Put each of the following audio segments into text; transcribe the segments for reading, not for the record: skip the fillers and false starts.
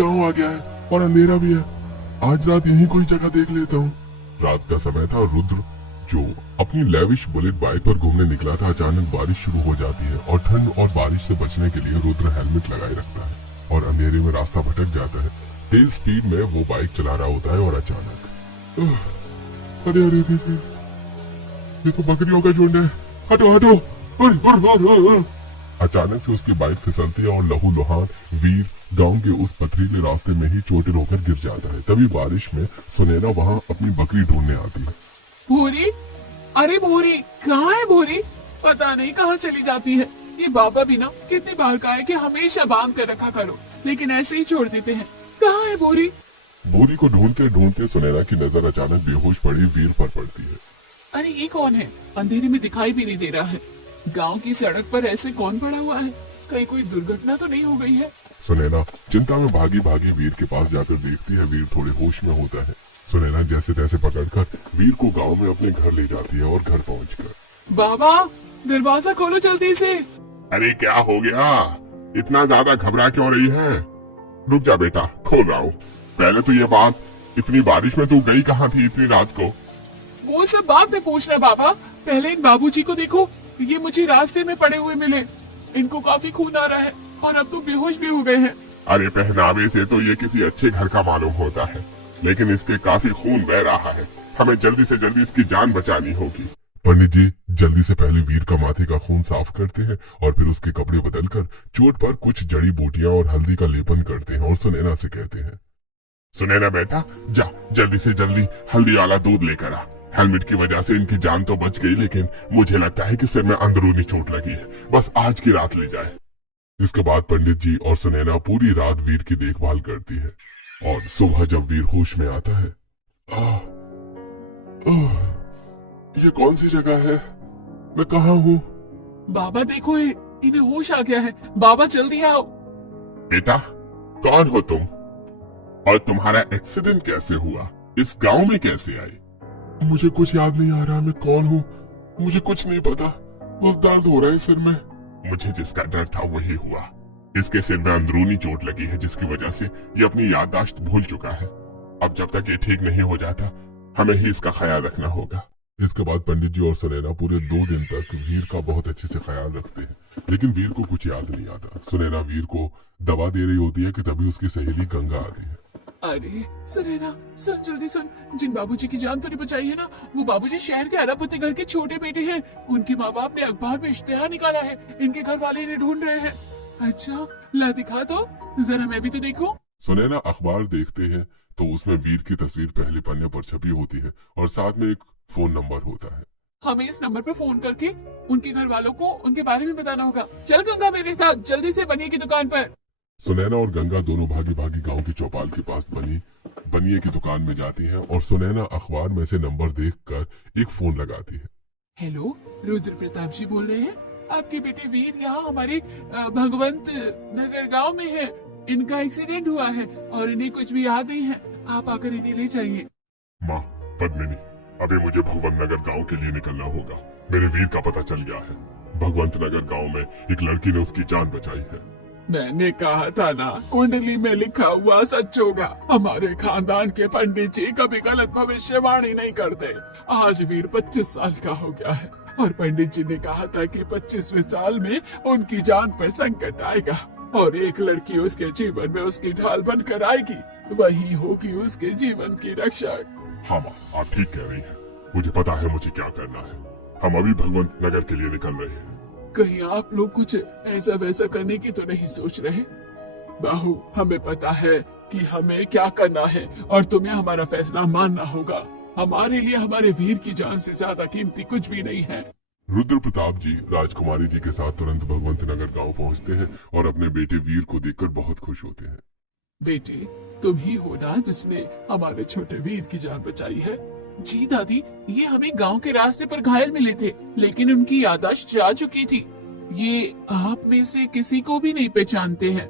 गांव आ गया है और अंधेरा भी है। आज रात यहीं कोई जगह देख लेता हूँ। रात का समय था। रुद्र जो अपनी लेविश बुलेट बाइक पर घूमने निकला था, अचानक बारिश शुरू हो जाती है और ठंड और बारिश से बचने के लिए रुद्र हेलमेट लगाए रखता है और अंधेरे में रास्ता भटक जाता है। तेज स्पीड में वो बाइक चला रहा होता है और अचानक अरे अरे अरे, ये तो बकरियों का झुंड है, हटो हटो। अचानक से उसकी बाइक फिसलती है और लहूलुहान वीर गांव के उस पथरीले रास्ते में ही चोटिल होकर गिर जाता है। तभी बारिश में सुनैना वहां अपनी बकरी ढूंढने आती है। भूरी, अरे भूरी कहाँ है भूरी? पता नहीं कहाँ चली जाती है। ये बाबा भी ना कितनी बार कहा है कि हमेशा बांध कर रखा करो, लेकिन ऐसे ही छोड़ देते हैं। कहाँ है भूरी? भूरी को ढूंढते ढूंढते सुनैना की नजर अचानक बेहोश पड़ी वीर पर पड़ती है। अरे ये कौन है? अंधेरे में दिखाई भी नहीं दे रहा है। गांव की सड़क पर ऐसे कौन पड़ा हुआ है? कहीं कोई दुर्घटना तो नहीं हो गई है? सुनैना चिंता में भागी भागी वीर के पास जाकर देखती है। वीर थोड़े होश में होता है। सुनैना जैसे तैसे पकड़कर वीर को गांव में अपने घर ले जाती है और घर पहुंचकर बाबा दरवाजा खोलो जल्दी से। अरे क्या हो गया? इतना ज्यादा घबरा क्यों रही है? रुक जा बेटा, खोल रहा हूँ। पहले तो ये बात, इतनी बारिश में तू गई कहाँ थी इतनी रात को? वो सब बात में पूछ रहा बाबा। पहले इन बाबूजी को देखो, ये मुझे रास्ते में पड़े हुए मिले। इनको काफी खून आ रहा है और अब तो बेहोश भी हो गए हैं। अरे पहनावे से तो ये किसी अच्छे घर का मालूम होता है, लेकिन इसके काफी खून बह रहा है। हमें जल्दी से जल्दी इसकी जान बचानी होगी। पंडित जी जल्दी से पहले वीर का माथे का खून साफ करते हैं और फिर उसके कपड़े बदलकर चोट पर कुछ जड़ी बूटियां और हल्दी का लेपन करते हैं और सुनैना से कहते हैं, सुनैना बेटा जा जल्दी से जल्दी हल्दी वाला दूध लेकर आ। हेलमेट की वजह से इनकी जान तो बच गई, लेकिन मुझे लगता है कि सिर में अंदरूनी चोट लगी है। बस आज की रात ले जाए। इसके बाद पंडित जी और सुनैना पूरी रात वीर की देखभाल करती है और सुबह जब वीर होश में आता है, ये कौन सी जगह है? मैं कहाँ हूँ? बाबा देखो इन्हें होश आ गया है। बाबा जल्दी आओ। बेटा कौन हो तुम और तुम्हारा एक्सीडेंट कैसे हुआ? इस गांव में कैसे आए? मुझे कुछ याद नहीं आ रहा मैं कौन हूँ। मुझे कुछ नहीं पता, बस दर्द हो रहा है सिर में। मुझे जिसका डर था वही हुआ। इसके सिर में अंदरूनी चोट लगी है जिसकी वजह से ये अपनी याददाश्त भूल चुका है। अब जब तक ये ठीक नहीं हो जाता हमें ही इसका ख्याल रखना होगा। इसके बाद पंडित जी और सुनैना पूरे 2 दिन तक वीर का बहुत अच्छे से ख्याल रखते हैं, लेकिन वीर को कुछ याद नहीं आता। सुनैना वीर को दवा दे रही होती है कि तभी उसकी सहेली गंगा आती है। अरे सुनैना सुन, जल्दी सुन। जिन बाबूजी की जान तूने बचाई है ना, वो बाबूजी शहर के अरबपति घर के छोटे बेटे हैं। उनके माँ बाप ने अखबार में इश्तेहार निकाला है। इनके घर वाले इन्हें ढूंढ रहे हैं। अच्छा ला दिखा तो जरा, मैं भी तो देखूं। सुनैना अखबार देखते हैं तो उसमें वीर की तस्वीर पहले पन्ने पर छपी होती है और साथ में एक फोन नंबर होता है। हमें इस नंबर पर फोन करके उनके घर वालों को उनके बारे में बताना होगा। चल गंगा मेरे साथ, जल्दी से बनिए की दुकान पर। सुनैना और गंगा दोनों भागी भागी गांव की चौपाल के पास बनिए की दुकान में जाती हैं और सुनैना अखबार में से नंबर देखकर एक फोन लगाती है। हेलो, रुद्र प्रताप जी बोल रहे हैं? आपके बेटे वीर यहाँ हमारे भगवंत नगर गांव में है। इनका एक्सीडेंट हुआ है और इन्हें कुछ भी याद नहीं है। आप आकर इन्हें ले जाइए। माँ पद्मिनी, अभी मुझे भगवंत नगर गाँव के लिए निकलना होगा। मेरे वीर का पता चल गया है। भगवंत नगर गाँव में एक लड़की ने उसकी जान बचाई है। मैंने कहा था ना, कुंडली में लिखा हुआ सच होगा। हमारे खानदान के पंडित जी कभी गलत भविष्यवाणी नहीं करते। आज वीर 25 साल का हो गया है और पंडित जी ने कहा था कि 25वें साल में उनकी जान पर संकट आएगा और एक लड़की उसके जीवन में उसकी ढाल बनकर आएगी। वही होगी उसके जीवन की रक्षा। हाँ माँ, आप ठीक कह रही हैं। मुझे पता है मुझे क्या करना है। हम अभी भगवंत नगर के लिए निकल रहे हैं। कहीं आप लोग कुछ ऐसा वैसा करने की तो नहीं सोच रहे? बाहू, हमें पता है कि हमें क्या करना है और तुम्हें हमारा फैसला मानना होगा। हमारे लिए हमारे वीर की जान से ज्यादा कीमती कुछ भी नहीं है। रुद्र प्रताप जी राजकुमारी जी के साथ तुरंत भगवंत नगर गाँव पहुँचते हैं और अपने बेटे वीर को देखकर बहुत खुश होते हैं। बेटे, तुम ही हो ना जिसने हमारे छोटे वीर की जान बचाई है? जी दादी, ये हमें गांव के रास्ते पर घायल मिले थे, लेकिन उनकी याददाश्त जा चुकी थी। ये आप में से किसी को भी नहीं पहचानते हैं।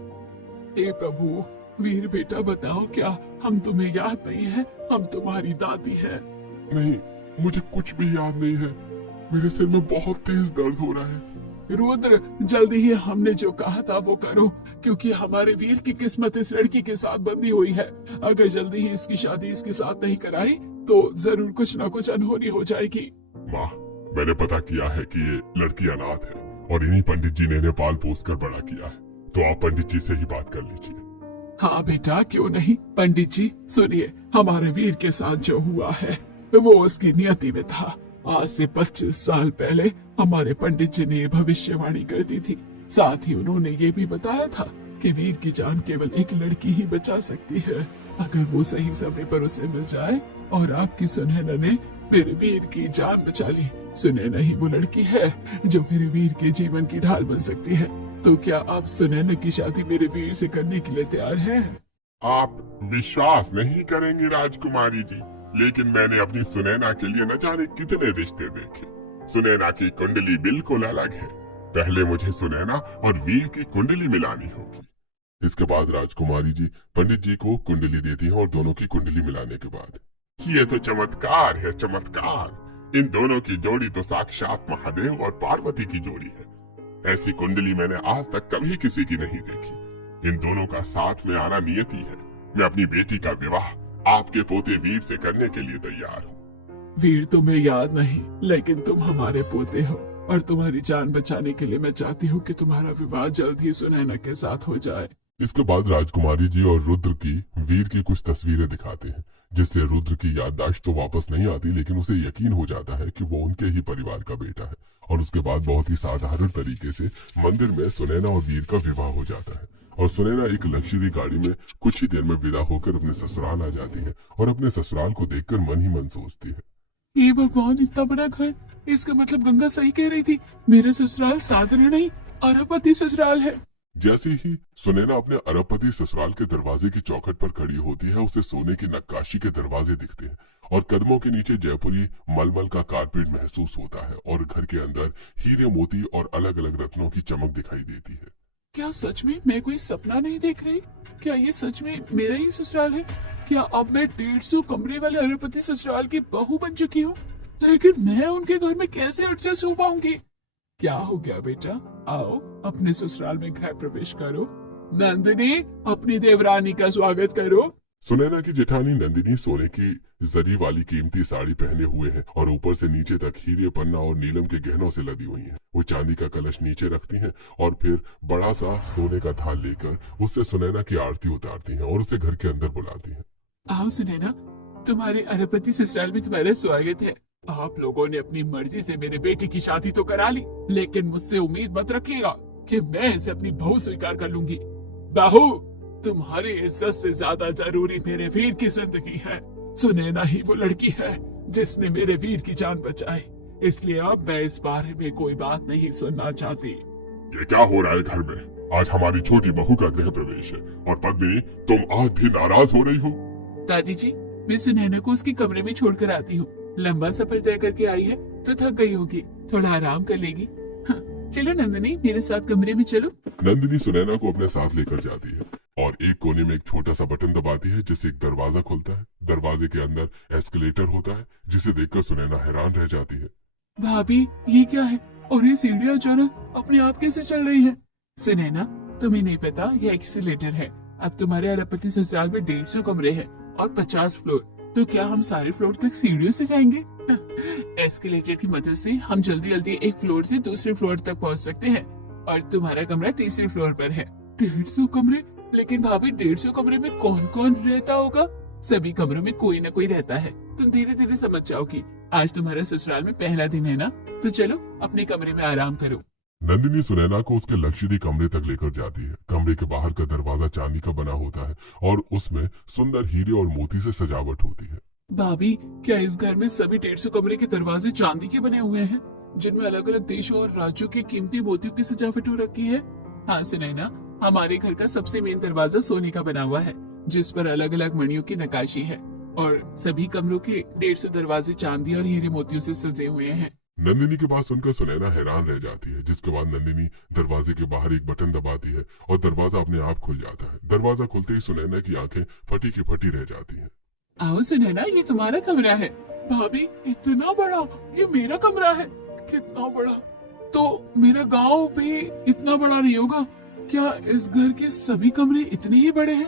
हे प्रभु, वीर बेटा बताओ, क्या हम तुम्हें याद नहीं है? हम तुम्हारी दादी है। नहीं, मुझे कुछ भी याद नहीं है। मेरे सिर में बहुत तेज दर्द हो रहा है। रुद्र, जल्दी ही हमने जो कहा था वो करो, क्योंकि हमारे वीर की किस्मत इस लड़की के साथ बंधी हुई है। अगर जल्दी ही इसकी शादी इसके साथ नहीं कराई तो जरूर कुछ ना कुछ अनहोनी हो जाएगी। माँ, मैंने पता किया है कि ये लड़की अनाथ है और इन्हीं पंडित जी ने इन्हें पाल पोस कर बड़ा किया है, तो आप पंडित जी से ही बात कर लीजिए। हाँ बेटा, क्यों नहीं। पंडित जी सुनिए, हमारे वीर के साथ जो हुआ है वो उसकी नियति में था। आज से 25 साल पहले हमारे पंडित जी ने ये भविष्यवाणी कर दी थी। साथ ही उन्होंने ये भी बताया था कि वीर की जान केवल एक लड़की ही बचा सकती है। अगर वो सही समय पर उसे मिल जाए, और आपकी सुनैना ने मेरे वीर की जान बचा ली। सुनैना ही वो लड़की है जो मेरे वीर के जीवन की ढाल बन सकती है। तो क्या आप सुनैना की शादी मेरे वीर से करने के लिए तैयार हैं? आप विश्वास नहीं करेंगे राजकुमारी जी, लेकिन मैंने अपनी सुनैना के लिए न जाने कितने रिश्ते देखे। सुनैना की कुंडली बिल्कुल अलग है। पहले मुझे सुनैना और वीर की कुंडली मिलानी होगी। इसके बाद राजकुमारी जी पंडित जी को कुंडली देती हैं और दोनों की कुंडली मिलाने के बाद, ये तो चमत्कार है, चमत्कार। इन दोनों की जोड़ी तो साक्षात महादेव और पार्वती की जोड़ी है। ऐसी कुंडली मैंने आज तक कभी किसी की नहीं देखी। इन दोनों का साथ में आना नियति है। मैं अपनी बेटी का विवाह आपके पोते वीर से करने के लिए तैयार हूँ। वीर तुम्हें याद नहीं, लेकिन तुम हमारे पोते हो, और तुम्हारी जान बचाने के लिए मैं चाहती हूँ कि तुम्हारा विवाह जल्द ही सुनैना के साथ हो जाए। इसके बाद राजकुमारी जी और रुद्र की वीर की कुछ तस्वीरें दिखाते हैं, जिससे रुद्र की याददाश्त तो वापस नहीं आती, लेकिन उसे यकीन हो जाता है कि वो उनके ही परिवार का बेटा है। और उसके बाद बहुत ही साधारण तरीके से मंदिर में सुनैना और वीर का विवाह हो जाता है, और सुनैना एक लग्जरी गाड़ी में कुछ ही देर में विदा होकर अपने ससुराल आ जाती है, और अपने ससुराल को देखकर मन ही मन सोचती है, ये भगवान, इतना बड़ा घर! इसका मतलब गंगा सही कह रही थी, मेरा ससुराल साधारण नहीं, अरबपति ससुराल है। जैसे ही सुनैना अपने अरबपति ससुराल के दरवाजे की चौखट पर खड़ी होती है, उसे सोने की नक्काशी के दरवाजे दिखते हैं, और कदमों के नीचे जयपुरी मलमल का कारपेट महसूस होता है, और घर के अंदर हीरे मोती और अलग अलग रत्नों की चमक दिखाई देती है। क्या सच में मैं कोई सपना नहीं देख रही? क्या ये सच में मेरा ही ससुराल है? क्या अब मैं 150 कमरे वाले अरबपति ससुराल की बहू बन चुकी हूँ? लेकिन मैं उनके घर में कैसे एडजस्ट हो पाऊंगी? क्या हो गया बेटा? आओ अपने ससुराल में गृह प्रवेश करो। नंदिनी, अपनी देवरानी का स्वागत करो। सुनैना की जेठानी नंदिनी सोने की जरी वाली कीमती साड़ी पहने हुए हैं, और ऊपर से नीचे तक हीरे, पन्ना और नीलम के गहनों से लदी हुई हैं। वो चांदी का कलश नीचे रखती हैं, और फिर बड़ा सा सोने का थाल लेकर उससे सुनैना की आरती उतारती हैं, और उसे घर के अंदर बुलाती हैं। आओ सुनैना, तुम्हारे अरबपति ससुराल में तुम्हारा स्वागत है। आप लोगों ने अपनी मर्जी से मेरे बेटे की शादी तो करा ली, लेकिन मुझसे उम्मीद मत रखिएगा कि मैं इसे अपनी बहू स्वीकार कर लूंगी। बहू, तुम्हारी इज्जत से ज्यादा जरूरी मेरे वीर की जिंदगी है। सुनैना ही वो लड़की है जिसने मेरे वीर की जान बचाई, इसलिए अब मैं इस बारे में कोई बात नहीं सुनना चाहती। ये क्या हो रहा है घर में? आज हमारी छोटी बहू का गृह प्रवेश है, और पद्मिनी, तुम आज भी नाराज हो रही हो? दादी जी, मैं सुनैना को उसके कमरे में छोड़कर आती हूँ। लंबा सफर तय करके आई है तो थक गई होगी, थोड़ा आराम कर लेगी। हाँ, चलो नंदिनी, मेरे साथ कमरे में चलो। नंदिनी सुनैना को अपने साथ लेकर जाती है, और एक कोने में एक छोटा सा बटन दबाती है, जिससे एक दरवाजा खुलता है। दरवाजे के अंदर एस्केलेटर होता है, जिसे देखकर सुनैना हैरान रह जाती है। भाभी, ये क्या है? और ये सीढ़ियाँ अचानक अपने आप कैसे चल रही हैं? सुनैना, तुम्हें नहीं पता, ये एस्केलेटर है। अब तुम्हारे अरबपति ससुराल में 150 कमरे हैं और 50 फ्लोर, तो क्या हम सारे फ्लोर तक सीढ़ियों से जाएंगे? एस्केलेटर की मदद से हम जल्दी जल्दी एक फ्लोर से दूसरे फ्लोर तक पहुंच सकते हैं, और तुम्हारा कमरा तीसरे फ्लोर पर है। 150 कमरे? लेकिन भाभी, 150 कमरे में कौन कौन रहता होगा? सभी कमरों में कोई न कोई रहता है, तुम धीरे धीरे समझ जाओगी। आज तुम्हारे ससुराल में पहला दिन है ना, तो चलो अपने कमरे में आराम करो। नंदिनी सुनैना को उसके लग्जरी कमरे तक लेकर जाती है। कमरे के बाहर का दरवाजा चांदी का बना होता है, और उसमें सुंदर हीरे और मोती से सजावट होती है। भाभी, क्या इस घर में सभी 150 कमरे के दरवाजे चांदी के बने हुए हैं, जिनमें अलग अलग देशों और राज्यों के कीमती मोतियों की सजावट हो रखी है? हाँ सुनैना, हमारे घर का सबसे मेन दरवाजा सोने का बना हुआ है, जिस पर अलग अलग मणियों की नक्काशी है, और सभी कमरों के 150 दरवाजे चांदी और हीरे मोतियों से सजे हुए हैं। नंदिनी की बात सुनकर सुनैना हैरान रह जाती है, जिसके बाद नंदिनी दरवाजे के बाहर एक बटन दबाती है, और दरवाजा अपने आप खुल जाता है। दरवाजा खुलते ही सुनैना की आंखें फटी की फटी रह जाती हैं। आओ सुनैना, ये तुम्हारा कमरा है। भाभी, इतना बड़ा? ये मेरा कमरा है? कितना बड़ा! तो मेरा गांव भी इतना बड़ा नहीं होगा? क्या इस घर के सभी कमरे इतने ही बड़े हैं?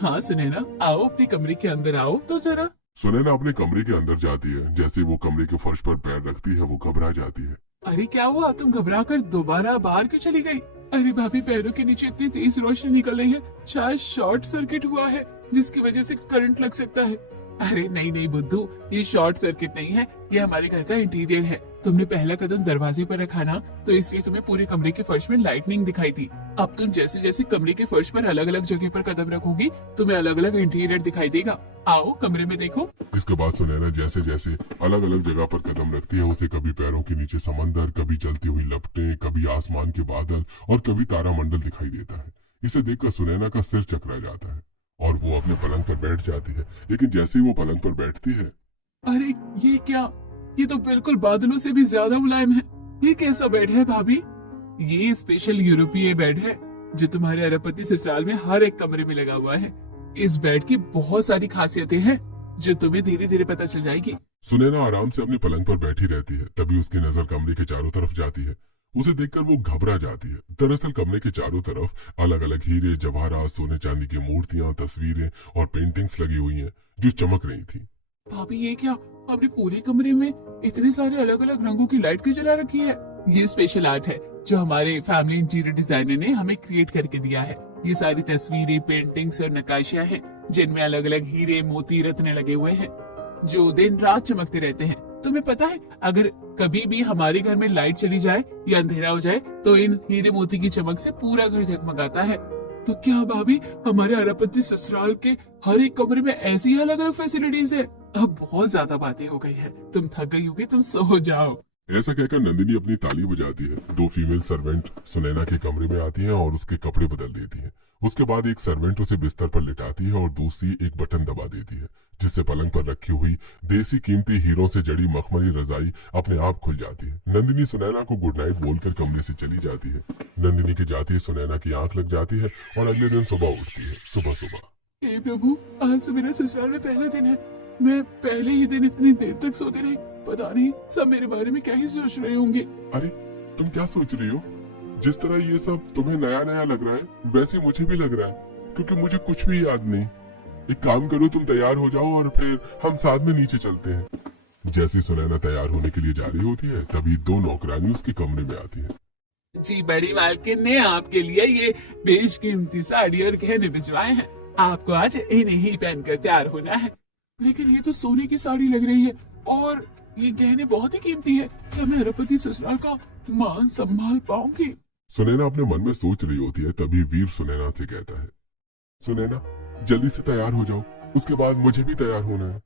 हाँ सुनैना, आओ अपने कमरे के अंदर आओ तो जरा। सुनैना अपने कमरे के अंदर जाती है। जैसे वो कमरे के फर्श पर पैर रखती है वो घबरा जाती है। अरे क्या हुआ, तुम घबरा कर दोबारा बाहर क्यों चली गई? अरे भाभी, पैरों के नीचे इतनी तेज रोशनी निकल रही है, शायद शॉर्ट सर्किट हुआ है जिसकी वजह से करंट लग सकता है। अरे नहीं नहीं बुद्धू, ये शॉर्ट सर्किट नहीं है, ये हमारे घर का इंटीरियर है। तुमने पहला कदम दरवाजे पर रखा ना, तो इसलिए तुम्हें पूरे कमरे के फर्श में लाइटनिंग दिखाई थी। अब तुम जैसे जैसे कमरे के फर्श पर अलग अलग जगह पर कदम रखोगी, तुम्हें अलग अलग इंटीरियर दिखाई देगा। आओ कमरे में देखो। इसके बाद सुनैना जैसे जैसे अलग अलग जगह पर कदम रखती है उसे कभी पैरों के नीचे समंदर, कभी जलती हुई लपटें, कभी आसमान के बादल और कभी तारामंडल दिखाई देता है। इसे देखकर सुनैना का सिर चकरा जाता है और वो अपने पलंग पर बैठ जाती है। लेकिन जैसे ही वो पलंग पर बैठती है, अरे ये क्या, ये तो बिल्कुल बादलों से भी ज्यादा मुलायम है। ये कैसा बेड है भाभी? ये स्पेशल यूरोपीय बेड है जो तुम्हारे अरबपति ससुराल में हर एक कमरे में लगा हुआ है। इस बेड की बहुत सारी खासियतें हैं जो तुम्हें धीरे धीरे पता चल जाएगी। सुनैना आराम से अपने पलंग पर बैठी रहती है। तभी उसकी नजर कमरे के चारों तरफ जाती है। उसे देखकर वो घबरा जाती है। दरअसल कमरे के चारों तरफ अलग अलग हीरे, जवाहरात, सोने चांदी की मूर्तियां, तस्वीरें और पेंटिंग्स लगी हुई हैं जो चमक रही थी। भाभी ये क्या, आपने पूरे कमरे में इतने सारे अलग अलग रंगों की लाइट क्यों जला रखी है? ये स्पेशल आर्ट है जो हमारे फैमिली इंटीरियर डिजाइनर ने हमें क्रिएट करके दिया है। ये सारी तस्वीरें, पेंटिंग्स और नक्काशियां हैं जिनमें अलग अलग हीरे, मोती, रत्न लगे हुए हैं जो दिन रात चमकते रहते हैं। तुम्हें पता है, अगर कभी भी हमारे घर में लाइट चली जाए या अंधेरा हो जाए तो इन हीरे मोती की चमक से पूरा घर जगमगाता है। तो क्या भाभी, हमारे अरबपति ससुराल के हर एक कमरे में ऐसी अलग अलग फैसिलिटीज है? अब बहुत ज्यादा बातें हो गई है, तुम थक गई होगी, तुम सो जाओ। ऐसा कहकर नंदिनी अपनी ताली बजाती है। दो फीमेल सर्वेंट सुनैना के कमरे में आती हैं और उसके कपड़े बदल देती हैं। उसके बाद एक सर्वेंट उसे बिस्तर पर लिटाती है और दूसरी एक बटन दबा देती है जिससे पलंग पर रखी हुई देसी कीमती हीरों से जड़ी मखमली रजाई अपने आप खुल जाती है। नंदिनी सुनैना को गुड नाइट बोलकर कमरे से चली जाती है। नंदिनी के जाते ही सुनैना की आंख लग जाती है और अगले दिन सुबह उठती है। सुबह सुबह, हे प्रभु, आज तो मेरा ससुराल में पहला दिन है। मैं पहले ही दिन इतनी देर तक सोती रही, पता नहीं सब मेरे बारे में क्या ही सोच रहे होंगे। अरे तुम क्या सोच रही हो? जिस तरह ये सब तुम्हें नया नया लग रहा है वैसे मुझे भी लग रहा है, क्योंकि मुझे कुछ भी याद नहीं। एक काम करो, तुम तैयार हो जाओ और फिर हम साथ में नीचे चलते हैं। जैसे सुनैना तैयार होने के लिए जा रही होती है तभी दो नौकरानी उसके कमरे में आती है। जी, बड़ी मालकिन ने आपके लिए ये बेशकीमती साड़ी और गहने भिजवाए हैं। आपको आज इन्हें ही पहनकर तैयार होना है। लेकिन ये तो सोने की साड़ी लग रही है और ये गहने बहुत ही कीमती है। क्या मैं अरबपति ससुराल का मान संभाल पाऊंगी? सुनैना अपने मन में सोच रही होती है तभी वीर सुनैना से कहता है, सुनैना जल्दी से तैयार हो जाओ, उसके बाद मुझे भी तैयार होना है।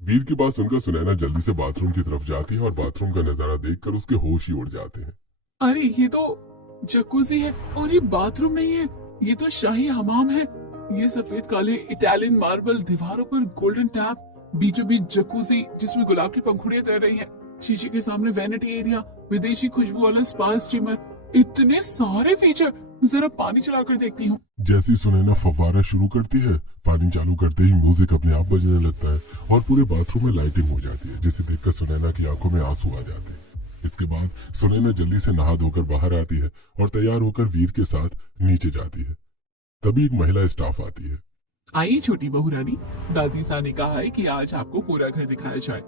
वीर की बात सुनकर सुनैना जल्दी से बाथरूम की तरफ जाती है और बाथरूम का नजारा देखकर उसके होश ही उड़ जाते हैं। अरे ये तो जकूजी है और ये बाथरूम नहीं है, ये तो शाही हमाम है। ये सफेद काले इटालियन मार्बल दीवारों पर गोल्डन टैप, बीचों बीच जकूजी जिसमें गुलाब की पंखुड़ियां तैर रही है, शीशे के सामने वैनिटी एरिया, विदेशी खुशबू वाला स्पा स्टीमर, इतने सारे फीचर। जरा पानी चलाकर देखती हूँ। जैसी सुनैना फव्वारा शुरू करती है, पानी चालू करते ही म्यूजिक अपने आप बजने लगता है और पूरे बाथरूम में लाइटिंग हो जाती है जिसे देखकर सुनैना की आंखों में आंसू आ जाते हैं। इसके बाद सुनैना जल्दी से नहा धोकर बाहर आती है और तैयार होकर वीर के साथ नीचे जाती है। तभी एक महिला स्टाफ आती है। आई छोटी बहू रानी, दादी सा ने कहा है कि आज आपको पूरा घर दिखाया जाए।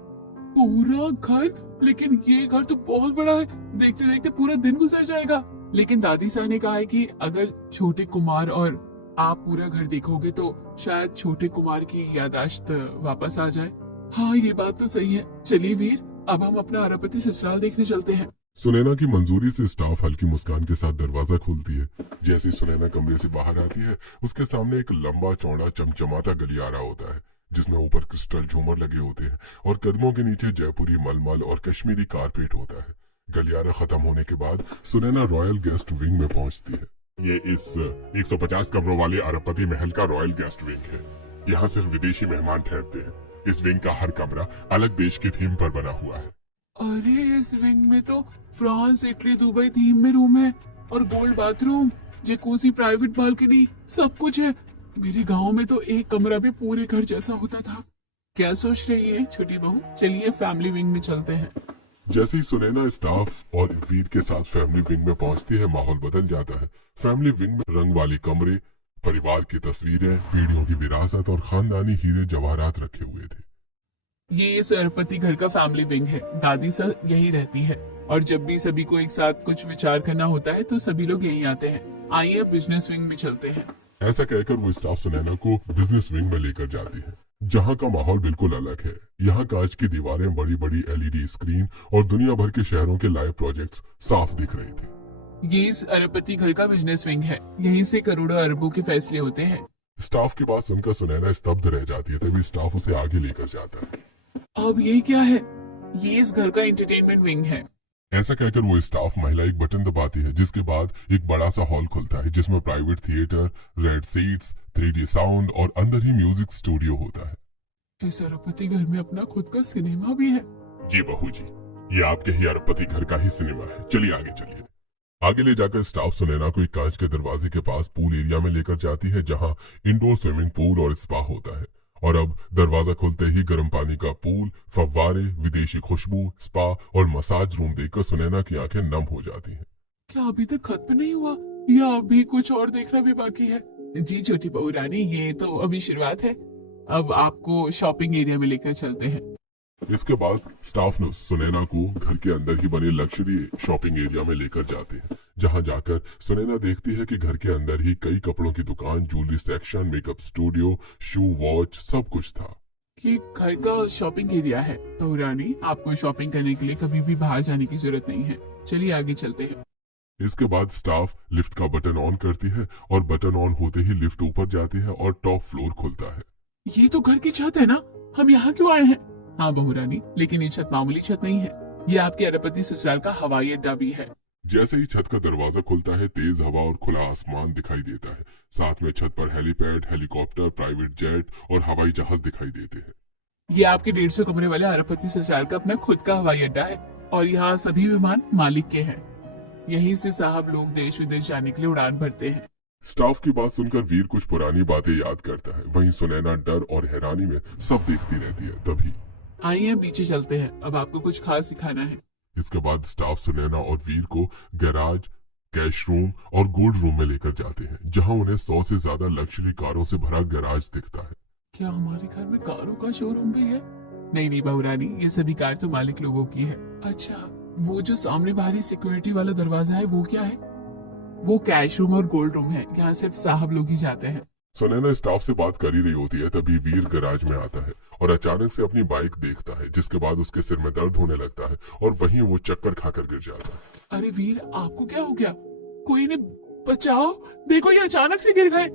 पूरा घर? लेकिन ये घर तो बहुत बड़ा है, देखते देखते पूरा दिन गुजर जाएगा। लेकिन दादी सा ने कहा है कि अगर छोटे कुमार और आप पूरा घर देखोगे तो शायद छोटे कुमार की याददाश्त वापस आ जाए। हाँ ये बात तो सही है। चलिए वीर, अब हम अपना अरबपति ससुराल देखने चलते हैं। सुनैना की मंजूरी से स्टाफ हल्की मुस्कान के साथ दरवाजा खोलती है। जैसे सुनैना कमरे से बाहर आती है उसके सामने एक लंबा चौड़ा चमचमाता गलियारा होता है जिसमें ऊपर क्रिस्टल झूमर लगे होते हैं और कदमों के नीचे जयपुरी मलमल और कश्मीरी कारपेट होता है। गलियारा खत्म होने के बाद सुनैना रॉयल गेस्ट विंग में पहुंचती है। ये इस 150 कमरों वाले अरबपति महल का रॉयल गेस्ट विंग है। यहाँ सिर्फ विदेशी मेहमान ठहरते हैं। इस विंग का हर कमरा अलग देश की थीम पर बना हुआ है। अरे इस विंग में तो फ्रांस, इटली, दुबई थीम में रूम है और gold bathroom, jacuzzi, private balcony, सब कुछ है। मेरे गांव में तो एक कमरा भी पूरे घर जैसा होता था। क्या सोच रही है छोटी बहू? चलिए फैमिली विंग में चलते हैं। जैसे ही सुनैना स्टाफ और वीर के साथ फैमिली विंग में पहुंचती है, माहौल बदल जाता है। फैमिली विंग में रंग वाले कमरे, परिवार की तस्वीरें, पीढ़ियों की विरासत और खानदानी हीरे जवाहरात रखे हुए थे। ये सरपति घर का फैमिली विंग है। दादी सर यही रहती है और जब भी सभी को एक साथ कुछ विचार करना होता है तो सभी लोग यही आते हैं। आइए अब बिजनेस विंग में चलते हैं। ऐसा कहकर वो स्टाफ सुनैना को बिजनेस विंग में लेकर जाती है, जहाँ का माहौल बिल्कुल अलग है। यहाँ कांच की दीवारें, बड़ी बड़ी एलईडी स्क्रीन और दुनिया भर के शहरों के लाइव प्रोजेक्ट्स साफ दिख रहे थे। ये इस अरबपति घर का बिजनेस विंग है। यहीं से करोड़ों अरबों के फैसले होते हैं। स्टाफ की बात सुनकर सुनैना स्तब्ध रह जाती है, तभी स्टाफ उसे आगे लेकर जाता है। अब ये क्या है? ये इस घर का एंटरटेनमेंट विंग है। ऐसा कहकर वो स्टाफ महिला एक बटन दबाती है, जिसके बाद एक बड़ा सा हॉल खुलता है, जिसमें private theatre, red seats, 3D sound और अंदर ही म्यूजिक स्टूडियो होता है। इस अरबपति घर में अपना खुद का सिनेमा भी है। जी बहू जी, ये आपके ही अरबपति घर का ही सिनेमा है। चलिए आगे चलिए। आगे ले जाकर स्टाफ सुनैना को एक कांच के दरवाजे के पास पूल एरिया में लेकर जाती है, जहां इंडोर स्विमिंग पूल और स्पा होता है। और अब दरवाजा खुलते ही गर्म पानी का पूल, फव्वारे, विदेशी खुशबू, स्पा और मसाज रूम देखकर सुनैना की आंखें नम हो जाती हैं। क्या अभी तक खत्म नहीं हुआ या अभी कुछ और देखना भी बाकी है? जी छोटी बहू रानी, ये तो अभी शुरुआत है। अब आपको शॉपिंग एरिया में लेकर चलते हैं। इसके बाद स्टाफ ने सुनैना को घर के अंदर ही बने लग्जरी शॉपिंग एरिया में लेकर जाते हैं, जहां जाकर सुनैना देखती है कि घर के अंदर ही कई कपड़ों की दुकान, ज्वेलरी सेक्शन, मेकअप स्टूडियो, शू, वॉच, सब कुछ था। ये घर का शॉपिंग एरिया है। बहू रानी, आपको शॉपिंग करने के लिए कभी भी बाहर जाने की जरूरत नहीं है। चलिए आगे चलते हैं। इसके बाद स्टाफ लिफ्ट का बटन ऑन करती है और बटन ऑन होते ही लिफ्ट ऊपर जाती है और टॉप फ्लोर खुलता है। ये तो घर की छत है ना? हम यहाँ क्यों आए हैं? हाँ बहू रानी, लेकिन ये छत मामूली छत नहीं है। ये आपके अरबपति ससुराल का हवाई अड्डा भी है। जैसे ही छत का दरवाजा खुलता है, तेज हवा और खुला आसमान दिखाई देता है। साथ में छत पर हेलीपैड, हेलीकॉप्टर, प्राइवेट जेट और हवाई जहाज दिखाई देते हैं। ये आपके 150 कमरे वाले अरबपति ससुराल का अपना खुद का हवाई अड्डा है और यहाँ सभी विमान मालिक के हैं। यहीं से साहब लोग देश विदेश जाने के लिए उड़ान भरते हैं। स्टाफ की बात सुनकर वीर कुछ पुरानी बातें याद करता है। वहीं सुनैना डर और हैरानी में सब देखती रहती है। तभी आइए अब नीचे चलते हैं। अब आपको कुछ खास सिखाना है। इसके बाद स्टाफ सुनैना और वीर को गैराज, कैश रूम और गोल्ड रूम में लेकर जाते हैं, जहां उन्हें 100 से ज्यादा लग्जरी कारों से भरा गैराज दिखता है। क्या हमारे घर में कारों का शोरूम भी है? नहीं नहीं बहू रानी, ये सभी कार तो मालिक लोगों की है। अच्छा, वो जो सामने बाहरी सिक्योरिटी वाला दरवाजा है वो क्या है? वो कैश रूम और गोल्ड रूम है। यहाँ सिर्फ साहब लोग ही जाते हैं। सुनैना स्टाफ से बात कर ही रही होती है, तभी वीर गैराज में आता है और अचानक से अपनी बाइक देखता है, जिसके बाद उसके सिर में दर्द होने लगता है और वहीं वो चक्कर खाकर गिर जाता है। अरे वीर, आपको क्या हो गया? कोई ने बचाओ, देखो ये अचानक से गिर गए।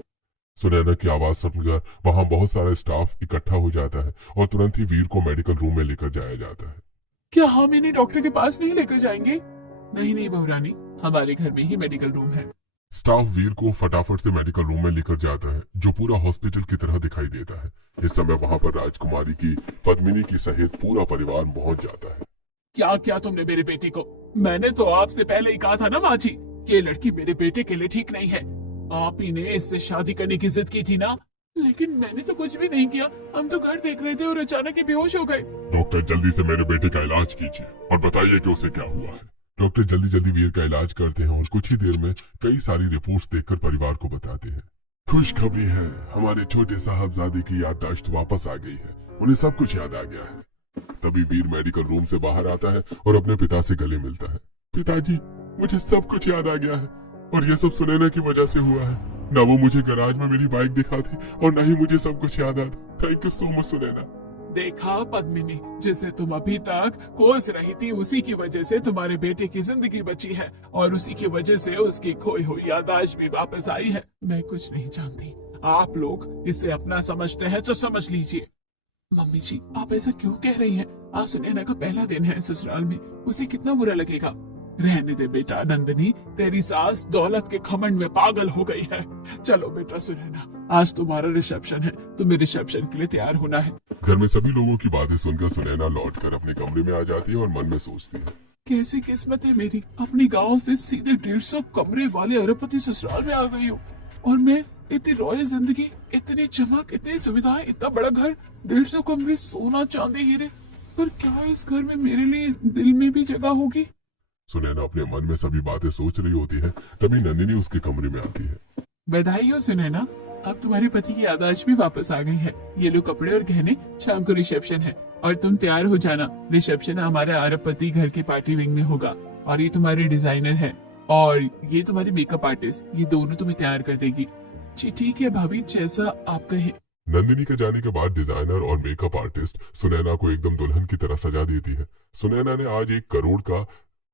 सुनैना की आवाज सुनकर वहां बहुत सारा स्टाफ इकट्ठा हो जाता है और तुरंत ही वीर को मेडिकल रूम में लेकर जाया जाता है। क्या हम इन्हें डॉक्टर के पास नहीं लेकर जाएंगे? नहीं नहीं बहू रानी, हमारे घर में ही मेडिकल रूम है। स्टाफ वीर को फटाफट से मेडिकल रूम में लेकर जाता है, जो पूरा हॉस्पिटल की तरह दिखाई देता है। इस समय वहां पर राजकुमारी की, पद्मिनी की सहित पूरा परिवार पहुंच जाता है। क्या क्या तुमने मेरे बेटे को? मैंने तो आपसे पहले ही कहा था ना माँ जी, ये लड़की मेरे बेटे के लिए ठीक नहीं है। आप ही ने इससे शादी करने की जिद की थी ना? लेकिन मैंने तो कुछ भी नहीं किया। हम तो घर देख रहे थे और अचानक ही बेहोश हो गए। डॉक्टर, जल्दी से मेरे बेटे का इलाज कीजिए और बताइए कि उसे क्या हुआ है। डॉक्टर जल्दी जल्दी वीर का इलाज करते हैं और कुछ ही देर में कई सारी रिपोर्ट्स देखकर परिवार को बताते हैं। खुशखबरी है, हमारे छोटे साहबजादे की याददाश्त वापस आ गई है। उन्हें सब कुछ याद आ गया है। तभी वीर मेडिकल रूम से बाहर आता है और अपने पिता से गले मिलता है। पिताजी, मुझे सब कुछ याद आ गया है और ये सब सुनैना की वजह से हुआ है। ना वो मुझे गैराज में मेरी बाइक दिखाती और ना ही मुझे सब कुछ याद आता। Thank you so much Sunaina. देखा पद्मिनी, जिसे तुम अभी तक कोस रही थी, उसी की वजह से तुम्हारे बेटे की जिंदगी बची है और उसी की वजह से उसकी खोई हुई याददाश्त भी वापस आई है। मैं कुछ नहीं जानती, आप लोग इसे अपना समझते हैं तो समझ लीजिए। मम्मी जी, आप ऐसा क्यों कह रही हैं? आज सुनैना का पहला दिन है ससुराल में, उसे कितना बुरा लगेगा। रहने दे बेटा। नंदनी, तेरी सास दौलत के घमंड में पागल हो गई है। चलो बेटा सुनैना, आज तुम्हारा रिसेप्शन है, तुम्हें रिसेप्शन के लिए तैयार होना है। घर में सभी लोगों की बातें सुनकर सुनैना लौटकर अपने कमरे में आ जाती है और मन में सोचती है, कैसी किस्मत है मेरी, अपनी गांव से सीधे 150 कमरे वाले अरबपति ससुराल में आ गई हूँ। और मैं इतनी रॉयल जिंदगी, इतनी चमक, इतनी सुविधाएं, इतना बड़ा घर, 150 कमरे, सोना चांदी हीरे। पर क्या इस घर में मेरे लिए दिल में भी जगह होगी? सुनैना अपने मन में सभी बातें सोच रही होती है, तभी नंदिनी उसके कमरे में आती है। बधाई हो सुनैना, अब तुम्हारे पति की याददाश्त भी वापस आ गई है। ये लो कपड़े और गहने, शाम को रिसेप्शन है और तुम तैयार हो जाना। रिसेप्शन हमारे अरबपति घर के पार्टी विंग में होगा और ये तुम्हारे डिजाइनर है और ये तुम्हारी मेकअप आर्टिस्ट, ये दोनों तुम्हें तैयार कर देगी। जी ठीक है भाभी, जैसा आप कहे। नंदिनी के जाने के बाद डिजाइनर और मेकअप आर्टिस्ट सुनैना को एकदम दुल्हन की तरह सजा देती है। सुनैना ने आज 1 करोड़ का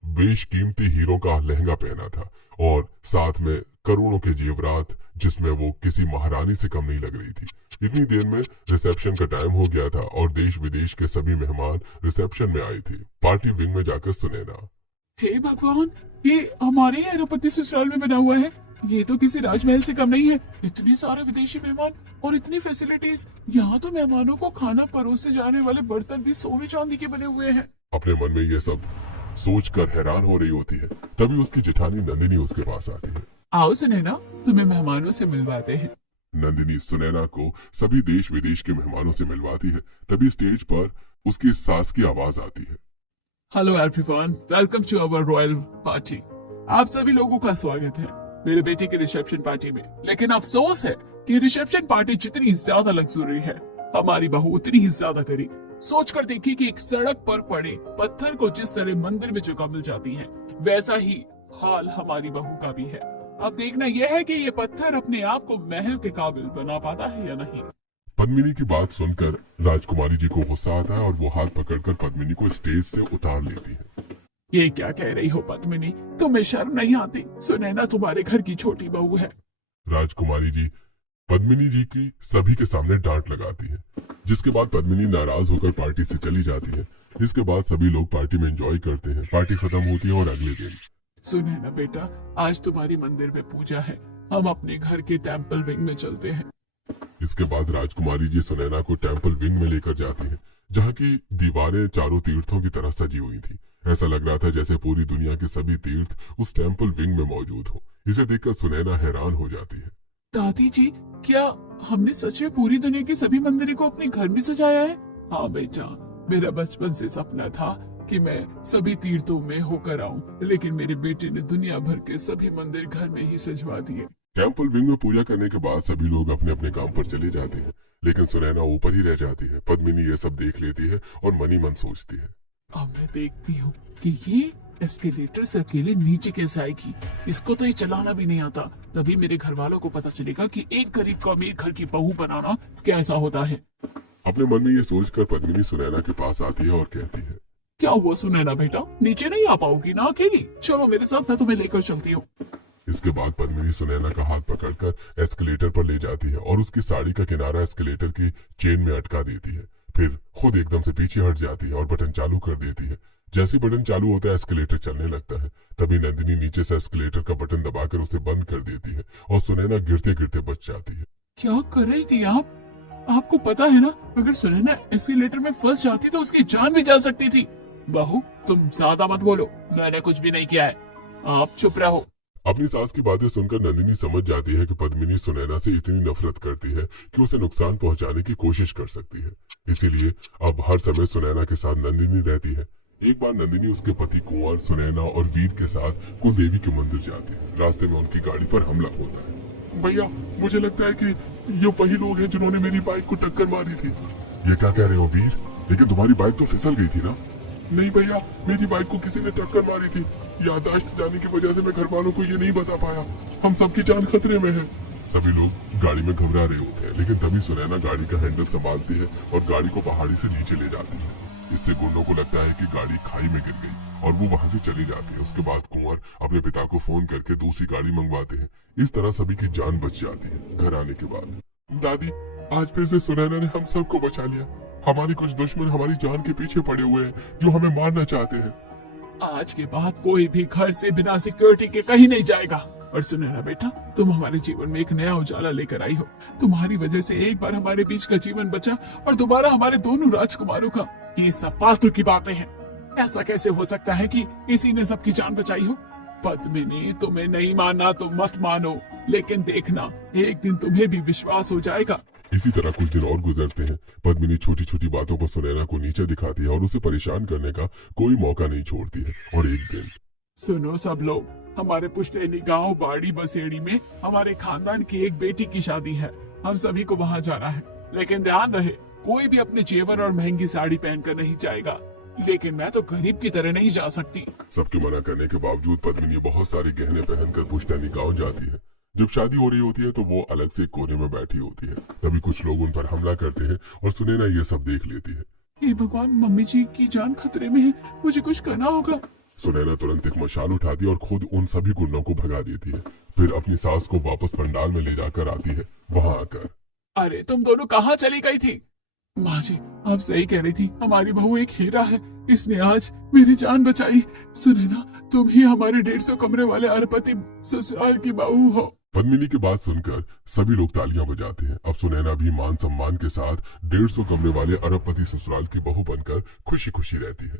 बेशकीमती हीरो का लहंगा पहना था और साथ में करोड़ों के जेवरात, जिसमें वो किसी महारानी से कम नहीं लग रही थी। इतनी देर में रिसेप्शन का टाइम हो गया था और देश विदेश के सभी मेहमान रिसेप्शन में आए थे। पार्टी विंग में जाकर सुनैना, हे भगवान, ये हमारे ही अरबपति ससुराल में बना हुआ है। ये तो किसी राजमहल से कम नहीं है। इतने सारे विदेशी मेहमान और इतनी फैसिलिटीज। यहाँ तो मेहमानों को खाना परोसे जाने वाले बर्तन भी सोने चांदी के बने हुए हैं। अपने मन में ये सब सोचकर हैरान हो रही होती है, तभी उसकी जेठानी नंदिनी उसके पास आती है। आओ सुनैना, तुम्हें मेहमानों से मिलवाते हैं। नंदिनी सुनैना को सभी देश विदेश के मेहमानों से मिलवाती है, तभी स्टेज पर उसकी सास की आवाज आती है। Hello everyone, welcome to our royal party. आप सभी लोगों का स्वागत है मेरे बेटे के रिसेप्शन पार्टी में। लेकिन अफसोस है कि रिसेप्शन पार्टी जितनी ज्यादा लग्जरी है, हमारी बहू उतनी ही ज्यादा गरीब। सोच कर देखिए कि एक सड़क पर पड़े पत्थर को जिस तरह मंदिर में जगह मिल जाती है, वैसा ही हाल हमारी बहू का भी है। अब देखना यह है कि ये पत्थर अपने आप को महल के काबिल बना पाता है या नहीं। पद्मिनी की बात सुनकर राजकुमारी जी को गुस्सा आता है और वो हाथ पकड़कर पद्मिनी को स्टेज से उतार लेती है। ये क्या कह रही हो पद्मिनी, तुम्हें शर्म नहीं आती? सुनैना तुम्हारे घर की छोटी बहू है। राजकुमारी जी पद्मिनी जी की सभी के सामने डांट लगाती है, जिसके बाद पद्मिनी नाराज होकर पार्टी से चली जाती है। इसके बाद सभी लोग पार्टी में एंजॉय करते हैं। पार्टी खत्म होती है और अगले दिन, सुनैना बेटा, आज तुम्हारी मंदिर में पूजा है, हम अपने घर के टेम्पल विंग में चलते हैं। इसके बाद राजकुमारी जी सुनैना को टेम्पल विंग में लेकर जाती है, जहाँ की दीवारें चारों तीर्थों की तरह सजी हुई थी। ऐसा लग रहा था जैसे पूरी दुनिया के सभी तीर्थ उस टेम्पल विंग में मौजूद हो। इसे देखकर सुनैना हैरान हो जाती है। दादी जी, क्या हमने सच में पूरी दुनिया के सभी मंदिरों को अपने घर में सजाया है? हाँ बेटा, मेरा बचपन से सपना था कि मैं सभी तीर्थों में होकर आऊं, लेकिन मेरे बेटे ने दुनिया भर के सभी मंदिर घर में ही सजवा दिए। टेम्पल विंग में पूजा करने के बाद सभी लोग अपने अपने काम पर चले जाते हैं, लेकिन सुनैना ऊपर ही रह जाती है। पद्मिनी ये सब देख लेती है और मन ही मन सोचती है, अब मैं देखती हूँ कि ये एस्केलेटर से अकेले नीचे कैसे आएगी। इसको तो ये चलाना भी नहीं आता। तभी मेरे घर वालों को पता चलेगा कि एक गरीब को अमीर घर की बहू बनाना कैसा होता है। अपने मन में ये सोचकर पद्मिनी सुनैना के पास आती है और कहती है, क्या हुआ सुनैना बेटा, नीचे नहीं आ पाओगी ना अकेली? चलो मेरे साथ, मैं तुम्हें लेकर चलती हूँ। इसके बाद पद्मिनी सुनैना का हाथ पकड़कर एस्केलेटर पर ले जाती है और उसकी साड़ी का किनारा एस्केलेटर की चेन में अटका देती है। फिर खुद एकदम से पीछे हट जाती है और बटन चालू कर देती है। जैसे ही बटन चालू होता है, एस्केलेटर चलने लगता है। तभी नंदिनी नीचे से एस्केलेटर का बटन दबाकर उसे बंद कर देती है और सुनैना गिरते गिरते बच जाती है। क्या कर रही थी आप? आपको पता है ना, अगर सुनैना एस्केलेटर में फंस जाती तो उसकी जान भी जा सकती थी। बहू, तुम ज्यादा मत बोलो, मैंने कुछ भी नहीं किया है, आप चुप रहो। अपनी सास की बातें सुनकर नंदिनी समझ जाती है कि पद्मिनी सुनैना से इतनी नफरत करती है कि उसे नुकसान पहुंचाने की कोशिश कर सकती है। इसीलिए अब हर समय सुनैना के साथ नंदिनी रहती है। एक बार नंदिनी उसके पति कुंवर, सुनैना और वीर के साथ कुलदेवी के मंदिर जाती है। रास्ते में उनकी गाड़ी पर हमला होता है। भैया, मुझे लगता है कि ये वही लोग हैं जिन्होंने मेरी बाइक को टक्कर मारी थी। ये क्या कह रहे हो वीर? लेकिन तुम्हारी बाइक तो फिसल गई थी ना? नहीं भैया, मेरी बाइक को किसी ने टक्कर मारी थी। याददाश्त जाने की वजह से मैं घर वालों को ये नहीं बता पाया। हम सबकी जान खतरे में है। सभी लोग गाड़ी में घबरा रहे होते हैं, लेकिन तभी सुनैना गाड़ी का हैंडल संभालती है और गाड़ी को पहाड़ी से नीचे ले जाती है। इससे गुंडों को लगता है कि गाड़ी खाई में गिर गई और वो वहां से चली जाती है। उसके बाद कुंवर अपने पिता को फोन करके दूसरी गाड़ी मंगवाते हैं। इस तरह सभी की जान बच जाती है। घर आने के बाद, दादी, आज फिर से सुनैना ने हम सबको बचा लिया। हमारी कुछ दुश्मन हमारी जान के पीछे पड़े हुए हैं, जो हमें मारना चाहते हैं। आज के बाद कोई भी घर से बिना सिक्योरिटी के कहीं नहीं जाएगा। और सुनैना बेटा, तुम हमारे जीवन में एक नया उजाला लेकर आई हो। तुम्हारी वजह से एक बार हमारे बीच का जीवन बचा और दोबारा हमारे दोनों राजकुमारों का। ये सब फालतू की बातें हैं। ऐसा कैसे हो सकता है कि किसी ने सबकी जान बचाई हो? पद्मिनी, तुम्हें नहीं मानना तो मत मानो, लेकिन देखना एक दिन तुम्हें भी विश्वास हो जाएगा इसी तरह कुछ दिन और गुजरते हैं। पद्मिनी छोटी छोटी बातों पर सुनैना को नीचा दिखाती है और उसे परेशान करने का कोई मौका नहीं छोड़ती है। और एक दिन सुनो सब लोग, हमारे पुश्तैनी गांव बाड़ी बसेड़ी में हमारे खानदान की एक बेटी की शादी है। हम सभी को वहां जाना है, लेकिन ध्यान रहे कोई भी अपने जेवर और महंगी साड़ी पहनकर नहीं जाएगा। लेकिन मैं तो गरीब की तरह नहीं जा सकती। सबके मना करने के बावजूद पद्मिनी बहुत सारे गहने पहनकर पुश्तैनी गांव जाती है। जब शादी हो रही होती है तो वो अलग से कोने में बैठी होती है। तभी कुछ लोग उन पर हमला करते हैं और सुनैना ये सब देख लेती है। हे भगवान, मम्मी जी की जान खतरे में है, मुझे कुछ करना होगा। सुनैना तुरंत एक मशाल उठाती है और खुद उन सभी गुंडों को भगा देती है। फिर अपनी सास को वापस पंडाल में ले जाकर आती है। वहां आकर, अरे तुम दोनों कहाँ चली गई थी? माँ जी, आप सही कह रही थी, हमारी बहू एक हीरा है, इसने आज मेरी जान बचाई। सुनैना, तुम ही हमारे 150 कमरे वाले अरबपति ससुराल की बहू हो। पद्मिनी की बात सुनकर सभी लोग तालियां बजाते हैं। अब सुनैना भी मान सम्मान के साथ 150 कमरे वाले अरबपति ससुराल की बहू बनकर खुशी खुशी रहती है।